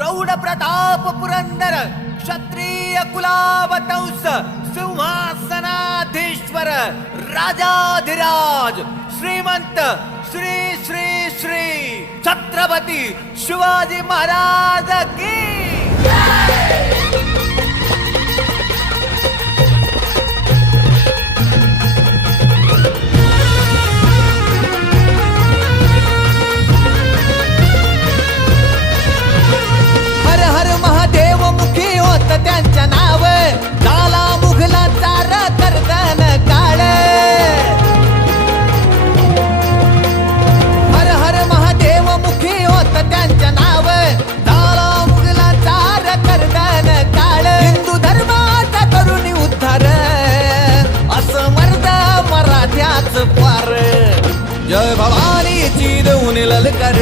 प्रौढ प्रताप पुरंदर क्षत्रिय कुलावतंस सिंहासनाधीश्वर राजाधिराज श्रीमंत श्री श्री श्री छत्रपती शिवाजी महाराज की हर हर महादेव मुखी होत त्यांच्या नाव झाला मुघलांचा करदन काळ हर हर महादेव मुखी होत त्यांच्या नाव झाला मुघलांचा करदन काळ हिंदू धर्माचा करुणी उद्धार असं मर्द मराठ्याच पार जय भवानीची देऊन ललकार